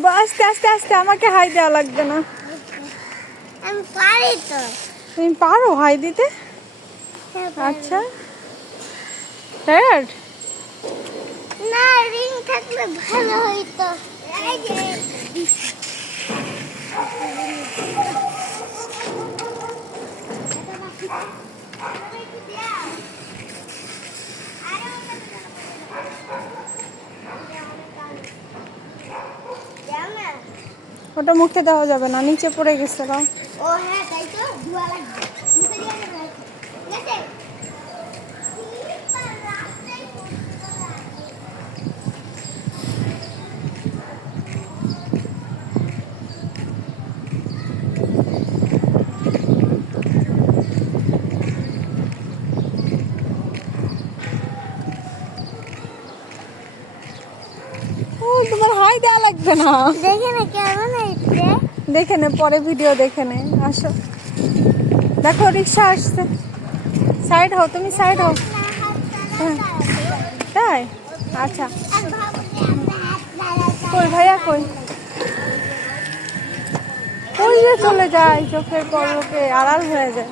বাবা আস্তে আস্তে আস্তে, আমাকে হাই দেওয়া লাগবে না। আমি পারি তো। তুমি পারো হাই দিতে? আচ্ছা টায়ার্ড? না, রিং থাকলে ভালো হইতো। এই যে ওটা মুখে দেওয়া যাবে না, নিচে পড়ে গেছে। ও হ্যাঁ, তাই তো ধোয়া লাগবে। মুখে দিয়ে দেবে। ঠিক আছে? ও তোমার হাই দেওয়া লাগবে না। দেখে না কেমন হয়েছে? দেখে নে, পরে ভিডিও দেখে নে। আসো, দেখো রিক্সা আসছে। সাইড হও, তুমি সাইড হও। হ্যাঁ তাই? আচ্ছা, কই ভাইয়া কই? ওই যে চলে যায়, চোখের পলকে আড়াল হয়ে যায়।